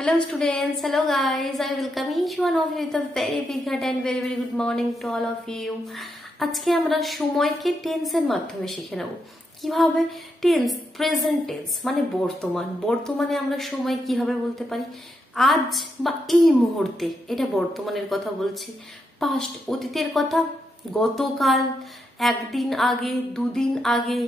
Hello students, hello guys, I welcome each one of you with a very big heart and very good morning to all of you. আজকে আমরা সময়কে টেন্সের মাধ্যমে শিখে নেব। কিভাবে টেন্স, প্রেজেন্ট টেন্স মানে বর্তমানে আমরা সময় কিভাবে বলতে পারি, আজ বা এই মুহূর্তে, এটা বর্তমানের কথা বলছি। পাস্ট, অতীতের কথা, গতকাল, একদিন আগে, দুদিন আগে,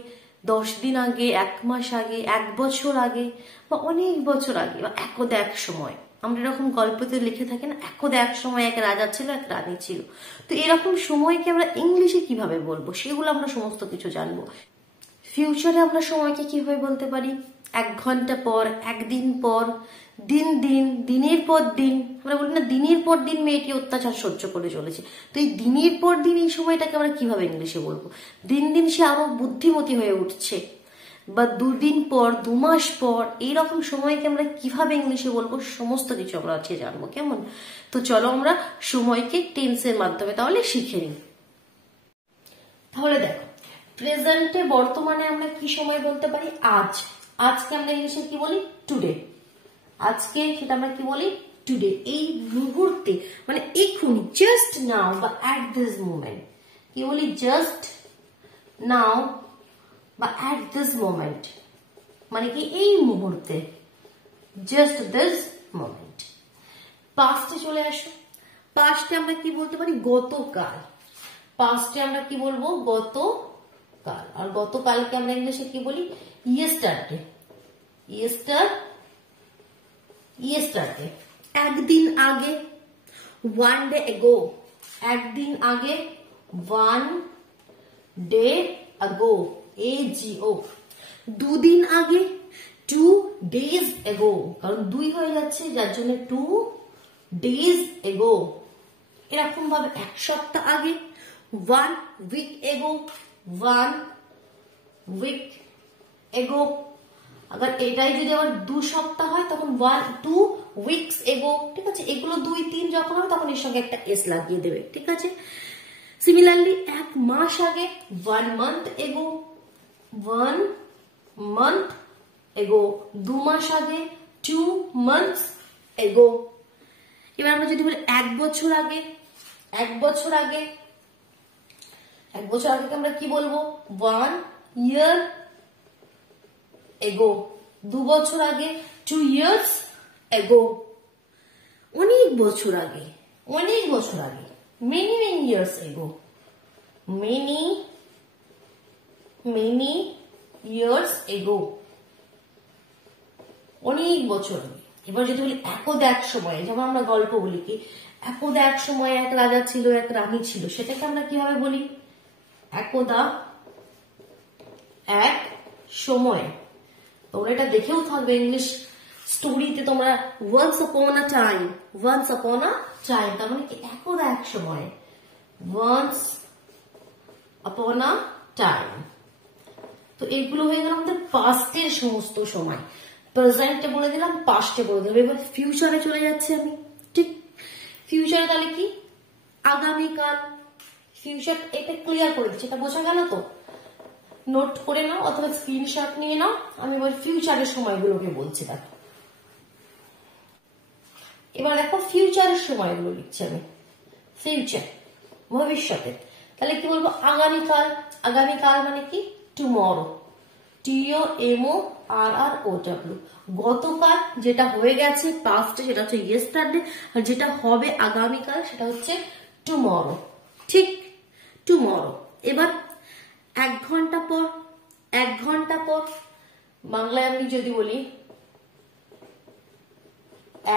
10 দিন আগে, 1 মাস আগে, 1 বছর আগে বা অনেক বছর আগে, বা একদ এক সময়। আমরা এরকম গল্পতে লিখে থাকি না, একদ এক সময় এক রাজা ছিল, এক রানী ছিল। তো এরকম সময়কে আমরা ইংলিশে কিভাবে বলবো সেগুলো আমরা সমস্ত কিছু জানবো। ফিউচারে আমরা সময়কে কিভাবে বলতে পারি, 1 ঘন্টা পর, 1 দিন পর, দিনের পর দিন। আমরা বলি না দিনের পর দিন মেয়েটি অত্যাচার সহ্য করে চলেছে, তো এই দিনের পর দিন এই সময়টাকে আমরা কিভাবে ইংলিশে বলবো। দিন সে আরো বুদ্ধিমতী হয়ে উঠছে, বা 2 দিন পর, 2 মাস পর, এইরকম সময়কে আমরা কিভাবে ইংলিশে বলবো সমস্ত কিছু আমরা আজকে জানবো। কেমন? তো চলো আমরা সময়কে টেন্সের মাধ্যমে তাহলে শিখে নিই। তাহলে দেখো, প্রেজেন্টে বর্তমানে আমরা কি সময় বলতে পারি, আজকে আমরা ইংলিশে কি বলি, টুডে। আজকে সেটা আমরা কি বলি, টুডে। এই মুহূর্তে মানে এক্ষুনি, জাস্ট নাও বা অ্যাট দিস মোমেন্ট। কি বলি, জাস্ট নাও বা অ্যাট দিস মোমেন্ট, মানে কি এই মুহূর্তে, জাস্ট দিস মোমেন্ট। পাস্টে চলে আসো। পাস্টে আমরা কি বলতে পারি, গতকাল। পাস্টে আমরা কি বলবো, গতকাল। আর গতকালকে আমরা ইংলিশে কি বলি, ইয়েস্টারডে। ইয়েস্টারডে। একদিন আগে, 1 day ago। একদিন আগে, 1 day ago, AGO। 2 দিন আগে, 2 days ago, কারণ 2 হয়ে যাচ্ছে যার জন্য 2 days ago। এরকম ভাবে 1 সপ্তাহ আগে, 1 week ago, 1 week ago। আবার এটাই যদি আবার 2 সপ্তাহ হয় তখন 2 weeks ago। ঠিক আছে, এগুলো 2, 3 যখন হবে তখন এর সঙ্গে একটা এস লাগিয়ে দেবে। ঠিক আছে, সিমিলারলি 1 মাস আগে, 1 month ago, 1 month ago। 2 মাস আগে, 2 months ago। এবার আমরা যদি বলি 1 বছর আগে, 1 বছর আগে, 1 বছর আগে আমরা কি বলবো, 1 year ago। 2 বছর আগে, 2 years ago। অনেক বছর আগে, many years ago। many years ago, অনেক বছর আগে। এবার যদি বলি একদ এক সময়ে, যেমন আমরা গল্প বলি কি, একদা এক সময় এক রাজা ছিল, এক রানী ছিল, সেটাকে আমরা কিভাবে বলি, একদা এক সময়। তোমরা এটা দেখেও থাকবে ইংলিশ স্টোরিতে, তোমরা once upon a time, তার মানে কি একদা এক সময়, once upon a time। তো এগুলো হয়ে গেল আমাদের পাস্টের সমস্ত সময়। প্রেজেন্টে বলে দিলাম, পাস্টে বলে দিলাম। এবার ফিউচারে চলে যাচ্ছে আমি। ঠিক, ফিউচারে তাহলে কি, আগামীকাল। ফিউচার, এটা ক্লিয়ার করে দিচ্ছি, এটা বোঝা গেল তো? নোট করে নাও অথবা স্ক্রিনশট নিয়ে নাও। আমি এবার ফিউচারের সময়গুলোকে বলছি। দেখো, এবার দেখো ফিউচারের সময়গুলো লিখছি আমি। ফিউচার, ভবিষ্যতে। তাহলে কি বলবো, আগামীকাল। আগামীকাল মানে কি, টুমরো। TOMORROW। গতকাল, যেটা হয়ে গেছে পাস্টে, সেটা হচ্ছে ইয়েস্টারডে। আর যেটা হবে আগামীকাল সেটা হচ্ছে টুমরো। ঠিক, টুমরো। এবার 1 ঘন্টা পর, 1 ঘন্টা পর, বাংলায় আমি যদি বলি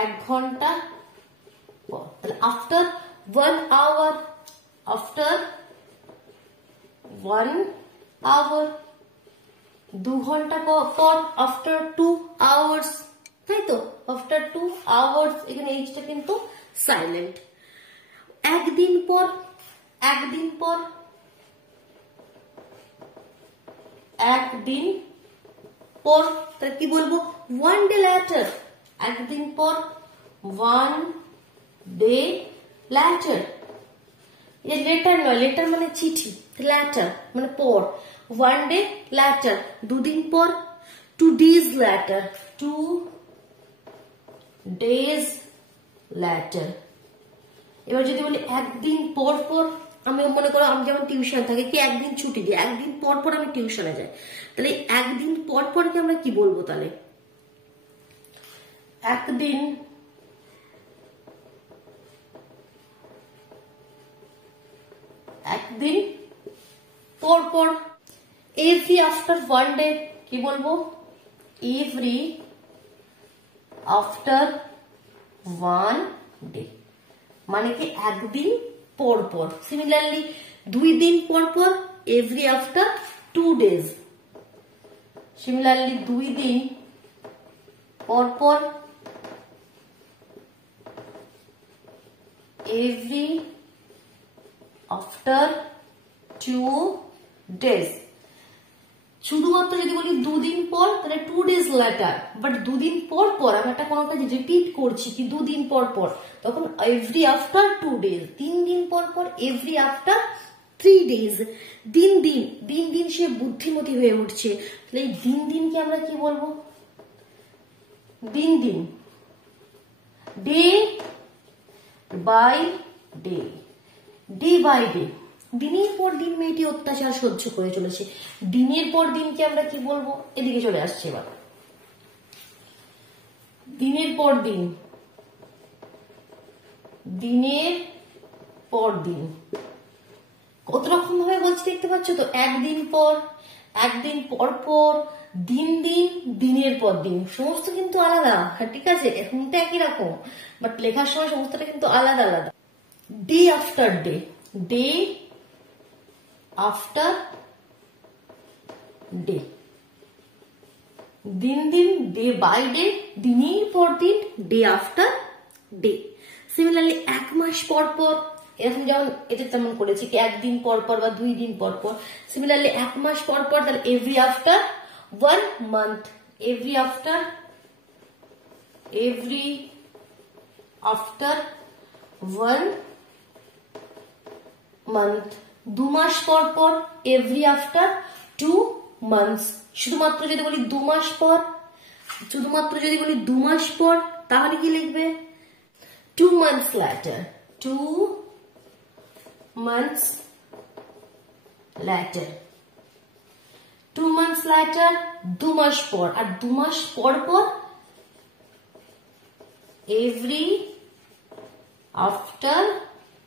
1 ঘন্টা পর, তাহলে আফটার 1 hour, আফটার 1 hour। 2 ঘন্টা পর, আফটার 2 hours, তাই তো, আফটার 2 hours। এখানে এইচটা কিন্তু সাইলেন্ট। 1 দিন পর, 1 দিন পর, 1 দিন পর, তাহলে কি বলবো, 1 day later। 1 দিন পর, 1 day later। এই লেটার নয়, লেটার মানে চিঠি, লেটার মানে পর। 1 day later, 2 দিন পর, 2 days later, 2 days later। এবার যদি বলি একদিন পর পর, আমি মনে করো আমি যেমন টিউশন থাকে কি একদিন ছুটি দিই, একদিন পর পর আমি টিউশনে যাই, তাহলে একদিন পর পরকে আমরা কি বলবো? তাহলে একদিন পর পর। এভরি আফটার ওয়ান ডে কি বলবো? এভরি আফটার ওয়ান ডে, মানে কি একদিন পর পর। সিমিলারলি 2 দিন পর পর এভরি আফটার 2 days। সিমিলারলি 2 দিন পর পর এভরি আফটার 2 days। শুধুমাত্র যদি বলি 2 দিন পর তাহলে 2 days later, বাট 2 দিন পর পর আমি একটা কোনো কাজ রিপিট করছি কি 2 দিন পর পর, তখন এভরি আফটার 2 days। 3 দিন পর পর এভরি আফটার 3 days। দিন দিন দিন দিন সে বুদ্ধিমতী হয়ে উঠছে, তাহলে এই দিন দিনকে আমরা কি বলবো? দিন দিন, day by day, day by day. দিনের পর দিন মেয়েটি অত্যাচার সহ্য করে চলেছে, দিনের পর দিনকে আমরা কি বলবো? এদিকে চলে আসছে এবার দিনের পর দিন, দিনের পর দিন কত রকম ভাবে বলছি দেখতে পাচ্ছ তো? একদিন পর, একদিন পর পর, দিন দিন, দিনের পর দিন, সমস্ত কিন্তু আলাদা, ঠিক আছে? এখন তো একই রকম, বাট লেখার সময় সমস্তটা কিন্তু আলাদা আলাদা। Day after day, day after day, দিন দিন, ডে বাই ডে, দিনের পর দিন, ডে আফটার ডে। সিমিলারলি 1 মাস পর পর, এরকম যেমন এটা তেমন করেছি কি একদিন পর পর বা 2 দিন পর পর। সিমিলারলি 1 মাস পর পর, তাহলে every after 1 month, every after 1 month। 2 মাস পর পর এভরি আফটার 2 months। শুধুমাত্র যদি বলি 2 মাস পর, শুধুমাত্র যদি বলি 2 মাস পর, তাহলে কি লিখবে? 2 months later, 2 months later, 2 months later, 2 মাস পর। আর 2 মাস পর পর এভরি আফটার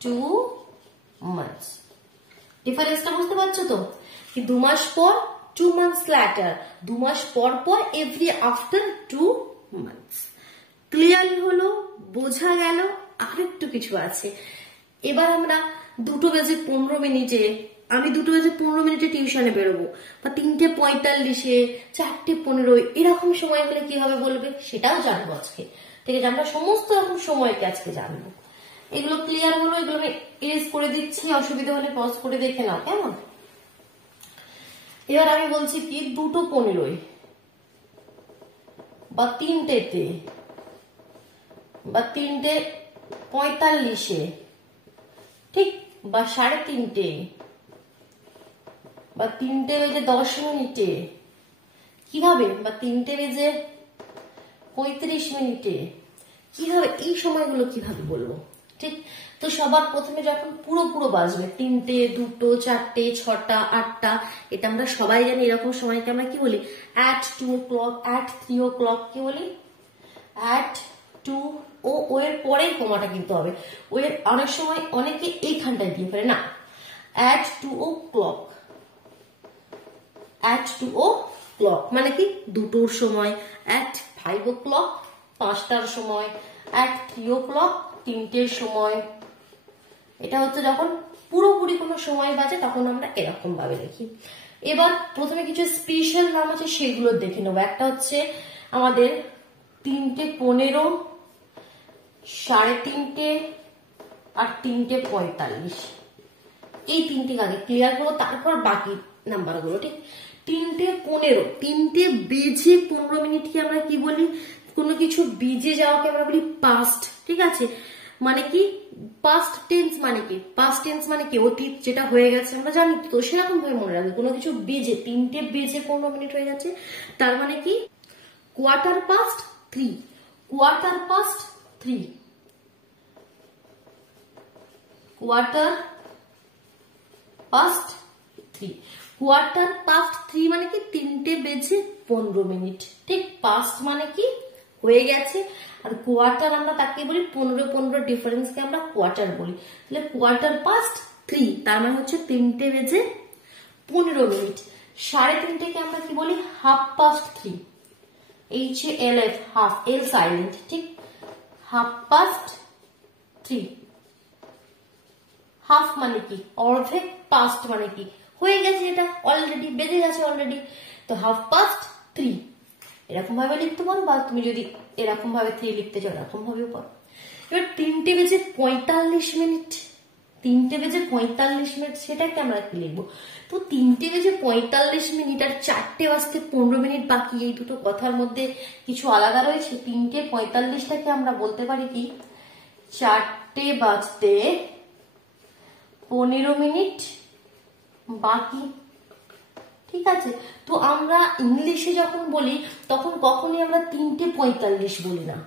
2 months। ডিফারেন্সটা বুঝতে পারছো তো? কি 2 মাস পর 2 months later, 2 মাস পর পর এভরি আফটার 2 months। ক্লিয়ার হলো? বোঝা গেল? আরেকটু কিছু আছে। এবার আমরা 2:15 আমি 2:15 টিউশনে বেরোবো, বা 3:45, 4:15 এরকম সময় হলে কিভাবে বলবে সেটাও জানবো আজকে, ঠিক আছে? আমরা সমস্ত রকম সময়কে আজকে জানবো। এগুলো ক্লিয়ার হলো? এগুলো আমি এরেজ করে দিচ্ছি, অসুবিধা হলে পজ করে দেখে নাও, কেমন? এবার আমি বলছি কি 2:15 বা 3টেতে বা 3:45, ঠিক, বা 3:30 বা 3:10 কিভাবে, বা 3:35 কিভাবে, এই সময়গুলো কিভাবে বলবো? ঠিক, তো সবার প্রথমে যখন পুরো পুরো বাজবে 3টে, 2টো, 4টে, 6টা, 8টা, এটা আমরা সবাই জানি। এরকম সময়কে আমরা কি বলি? at 2 o'clock, at 3 o'clock, কি বলি? at 2, ও এর পরেই কমাটা কিন্তু হবে। ও এর অনেক সময় অনেকে এইখানটায় দিয়ে ফেলে, না, at 2 o'clock, at 2 o'clock মানে কি 2টোর সময়, at 5 o'clock 5টার সময়, at 3 o'clock 3টের সময়। এটা হচ্ছে যখন পুরোপুরি কোনো সময় বাজে তখন আমরা এরকম ভাবে লিখি। এবার প্রথমে কিছু স্পেশাল নাম আছে, সেগুলো দেখে নেবো। একটা হচ্ছে আমাদের 3:15, 3:30 আর 3:45, এই 3টে আগে ক্লিয়ার করবো, তারপর বাকি নাম্বারগুলো, ঠিক? 3:15, 3:15 কি আমরা কি বলি? কোনো কিছু বেজে যাওয়াকে আমরা বলি পাস্ট, ঠিক আছে? মানে কি পাস্ট টেন্স, মানে কি পাস্ট টেন্স মানে কি অতীত, যেটা হয়ে গেছে আমরা জানি তো, সেরকম ভাবে মনে রাখবে। কোনো কিছু বেজে 3:15 হয়ে যাচ্ছে, তার মানে কি 3:15, quarter past 3, quarter past 3, quarter past 3 মানে কি 3টে বেজে 15 মিনিট। ঠিক, পাস্ট মানে কি হয়ে গেছে, আর কোয়ার্টার আমরা তাকে বলি 15 ডিফারেন্সকে আমরা কোয়ার্টার বলি। তাহলে কোয়ার্টার পাস্ট 3 তার মানে হচ্ছে 3টে বেজে 15 মিনিট। 3:30কে আমরা কি বলি? হাফ পাস্ট 3, HALF, হাফ, এল সাইলেন্ট। ঠিক, হাফ পাস্ট 3, হাফ মানে কি অর্ধেক, পাস্ট মানে কি হয়ে গেছে, এটা অলরেডি বেজে গেছে অলরেডি। তো হাফ পাস্ট 3 এরকম ভাবে লিখতে পারো, বা তুমি যদি এরকম ভাবে 3 লিখতে চাও এরকম ভাবেও পারো। এবার 3টে বেজে 45 মিনিট, 3টে বেজে 45 মিনিট সেটাকে আমরা কি লিখবো? তো 3টে বেজে 45 মিনিট আর 4টে বাজতে 15 মিনিট বাকি, এই দুটো কথার মধ্যে কিছু আলাদা রয়েছে। 3টে 45টাকে আমরা বলতে পারি কি 4টে বাজতে 15 মিনিট বাকি। ঠিক আছে, তো আমরা ইংলিশে যখন বলি তখন কখনোই আমরা 3:45 বলি না,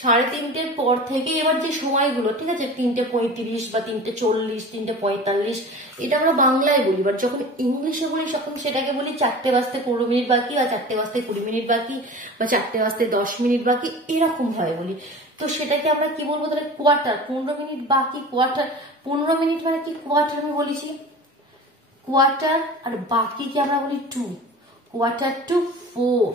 3:30 পর থেকে এবার যে সময়গুলো, ঠিক আছে, 3:35 বা 3:40, 3:45 এটা আমরা বাংলায় বলি। এবার যখন ইংলিশে বলি তখন সেটাকে বলি 4টে বাজতে 15 মিনিট বাকি, বা 4টে বাজতে 20 মিনিট বাকি, বা 4টে বাজতে 10 মিনিট বাকি, এরকম ভাবে বলি। তো সেটাকে আমরা কি বলবো? তাহলে কোয়ার্টার, 15 মিনিট বাকি, কোয়ার্টার 15 মিনিট মানে কি কোয়ার্টার আমি বলেছি, কোয়ার্টার, আর বাকিকে আমরা বলি 2, কোয়ার্টার টু 4,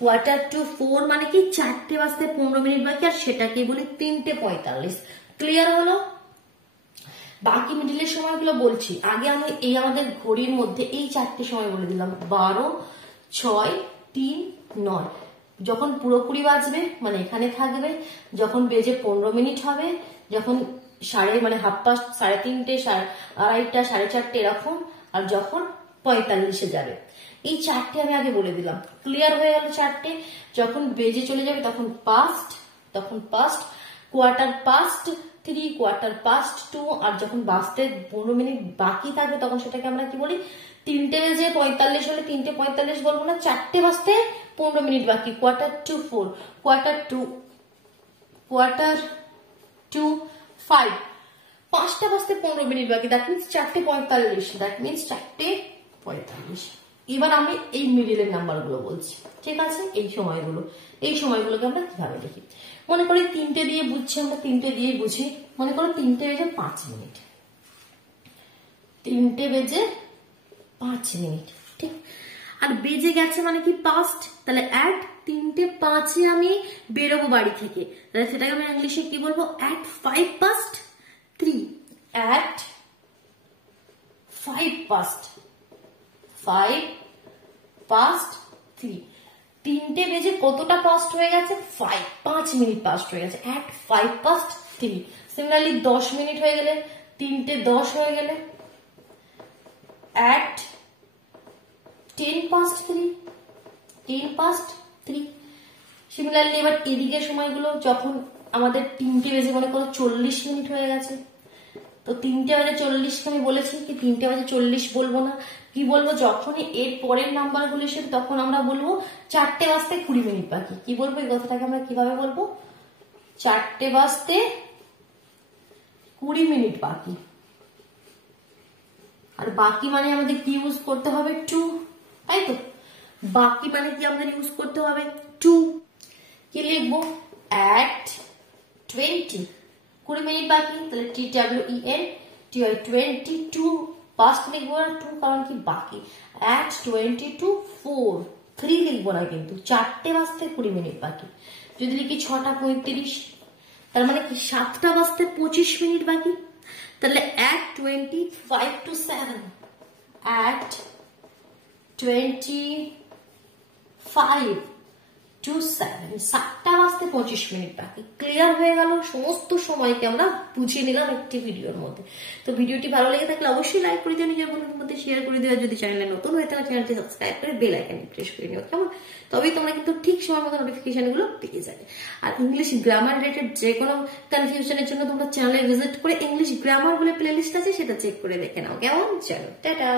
কোয়ার্টার টু 4 মানে কি 4টে বাজতে 15 মিনিট বাকি, আর সেটাকে বলি 3:45। ক্লিয়ার হলো? বাকি মিডিলের সময়গুলো বলছি। আগে আমি এই আমাদের ঘড়ির মধ্যে এই 4টে সময় বলে দিলাম, 12, 6, 3, 9। যখন পুরোপুরি বাজবে মানে এখানে থাকবে, যখন বেজে 15 মিনিট হবে, যখন মানে হাফ পাস্ট 3:30, 2:30, 4:30 এরকম, আর যখন 45-এ যাবে। এই 4টে আমি আগে বলে দিলাম। ক্লিয়ার হয়ে গেল 4টে। যখন বেজে চলে যাবে তখন past, quarter past 3, quarter past 2, আর যখন বাজতে 15 মিনিট বাকি থাকবে তখন সেটাকে আমরা কি বলি? 3টে বেজে 45 হলে 3:45 বলবো না, 4টে বাজতে 15 মিনিট বাকি, কোয়ার্টার টু 4, কোয়ার্টার টু 5, 5টা বাজতে 15 মিনিট বাকি, দ্যাট মিনস 4:45, দ্যাট মিনস 4:45। এবার আমি এই মিডিলের নাম্বারগুলো বলছি, ঠিক আছে? এই সময়গুলোকে আমরা কিভাবে লিখি? মনে করি 3টে দিয়ে বুঝছি, আমরা 3টে দিয়েই বুঝি। মনে করো 3টে বেজে 5 মিনিট, 3টে বেজে 5 মিনিট, ঠিক। আর বেজে গেছে মানে কি পাস্ট, তাহলে অ্যাট 3:05 আমি বেরোবো বাড়ি থেকে, তাহলে সেটাকে আমি ইংলিশে কি বলবো? At 5 past 3, at 5 past 3। 3টে বেজে কতটা পাস্ট হয়ে গেছে? 5 মিনিট পাস্ট হয়ে গেছে, অ্যাট 5 past 3। সিমিলারলি 10 মিনিট হয়ে গেলে, 3:10 হয়ে গেলে, অ্যাট 10 past 3। সিমিলারলি এবার এদিকের সময়গুলো, যখন আমাদের 3টে বেজে মনে করো 40 মিনিট হয়ে গেছে, তো 3:40কে আমি বলেছি কি 3:40 বলবো না, কি বলবো? যখনই এর পরের নাম্বারগুলো এসে তখন আমরা বলবো 4টে বাজতে 20 মিনিট বাকি। কি বলবো এই কথাটাকে আমরা কিভাবে বলবো? 4টে বাজতে 20 মিনিট বাকি। আর বাকি মানে আমাদের কি ইউজ করতে হবে? 2, তাই তো? বাকি মানে কি আমাদের ইউজ করতে হবে? 2। কি লিখবো? অ্যাট 20 মিনিট বাকি, তাহলে TWEN 22 পাস্ট লিখবো না, 2 কারণ কি বাকি। অ্যাট 4 3 লিখবো না, কিন্তু 4টে বাজতে 20 মিনিট বাকি। যদি লিখি 6:35, তার মানে কি 7টা বাজতে 25 মিনিট বাকি। তাহলে অ্যাট 25 to 7, অ্যাট 25 to 7, 7টা বাজতে 25 মিনিট বাকি। ক্লিয়ার হয়ে গেল? সমস্ত সময়কে আমরা বুঝিয়ে নিলাম একটি ভিডিওর মধ্যে। তো ভিডিওটি ভালো লেগে থাকলে অবশ্যই লাইক করে দিও, নিজের বন্ধুদের মধ্যে শেয়ার করে দিও, যদি চ্যানেলে নতুন হয়ে থাকে চ্যানেলটি সাবস্ক্রাইব করে বেল আইকনে প্রেস করে নিও, কেমন? তবেই তোমরা কিন্তু ঠিক সময় মতো নোটিফিকেশন গুলো পেয়ে যাবে। আর ইংলিশ গ্রামার রিলেটেড যে কোনো কনফিউশনের জন্য তোমরা চ্যানেলে ভিজিট করে ইংলিশ গ্রামার বলে প্লেলিস্ট আছে সেটা চেক করে দেখে নাও, কেমন? চলো টাটা।